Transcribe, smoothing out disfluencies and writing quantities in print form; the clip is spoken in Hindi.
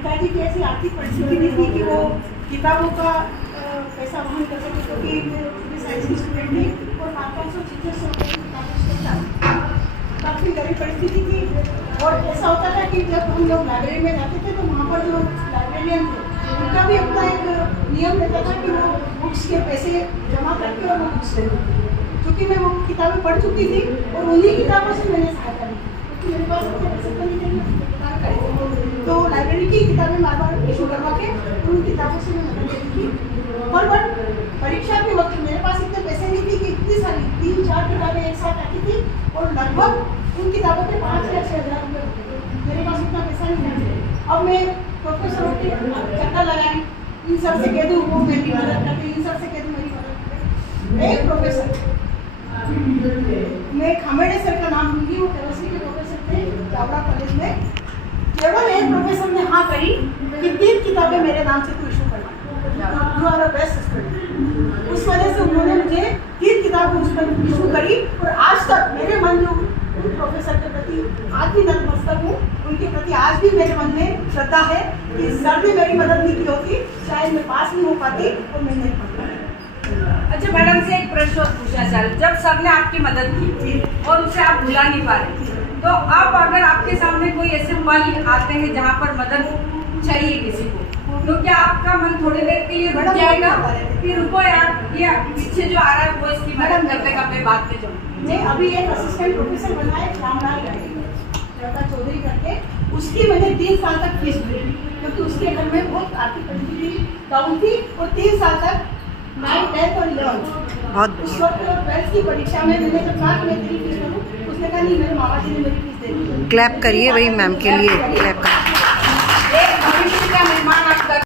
पिताजी की ऐसी आर्थिक परिस्थिति नहीं थी कि वो किताबों का पैसा वहन कर सके, क्योंकि मैं साइंस की स्टूडेंट थी और 500-600 रुपये की किताबें काफ़ी गरीब परिस्थिति थी। और ऐसा होता था कि जब हम लोग लाइब्रेरी में जाते थे तो वहाँ पर जो लाइब्रेरियन थे उनका भी अपना एक नियम रहता था कि वो बुक्स के पैसे जमा करके और वो बुक्स लेते थे। क्योंकि मैं वो किताबें पढ़ चुकी थी और उन्हीं किताबों से मैंने सहायता ली, क्योंकि मेरे पास अपने पैसे तो नहीं थे, किताबें खरीदी। तो लाइब्रेरी की किताबें बार बार इशू करवा के उन किताबों से मैं मदद लेती थी। पर परीक्षा के वक्त मेरे पास इतने पैसे नहीं थे कि इतनी सारी 3-4 किताबें एक साथ आती थी और लगभग उन किताबों के 5 या 6 हज़ार रुपये होते थे। मेरे पास उतना पैसा नहीं था। अब मैं प्रोफेसरों के चक्कर लगाई, इन सब से कह दूँ वो मेरी मदद करते, इन सब से कह दूँ मेरी मदद करते। एक प्रोफेसर, मैं खामेड़े सर का नाम लूँगी, वो केमिस्ट्री के प्रोफेसर थे चावड़ा कॉलेज में। केवल एक प्रोफेसर ने हाँ कही कि 3 किताबें मेरे नाम से तू इशू करवा, you are a best student. उस वजह से उन्होंने मुझे 3 किताबें उस पर इशू करी और आज तक मेरे मन में उन प्रोफेसर के प्रति आज भी नतमस्तक हूँ। उनके प्रति आज भी मेरे मन में श्रद्धा है कि सर ने मेरी मदद नहीं की होती शायद मैं पास नहीं हो पाती और मैं नहीं पढ़ पाती। अच्छा मैडम से एक प्रश्न और पूछना चाह रही, जब सर ने आपकी मदद की और उसे आप भुला नहीं पा रहे, तो अब अगर आपके सामने कोई ऐसे पल आते हैं जहाँ पर मदद चाहिए किसी को, तो क्या आपका मन थोड़ी देर के लिए रुक जाएगा कि रुको यार ये पीछे जो आ रहा है वो इसकी मदद कर देगा, मैं बात में जाऊँ? मैं अभी एक असिस्टेंट प्रोफेसर बना है रामलाल लड़का चौधरी करके, उसकी मैंने 3 साल तक फीस भरी, क्योंकि उसके घर में बहुत आर्थिक परिस्थिति डाउन थी और 3 साल तक 9th, 10th और 11th उस वक्त 12th की परीक्षा में मैंने जब कहा कि मैं तेरी फीस भरूँ, उसने कहा नहीं मेरे मामा जी ने मेरी फीस दे दी। क्लैप करिए भाई मैम के लिए, क्लैप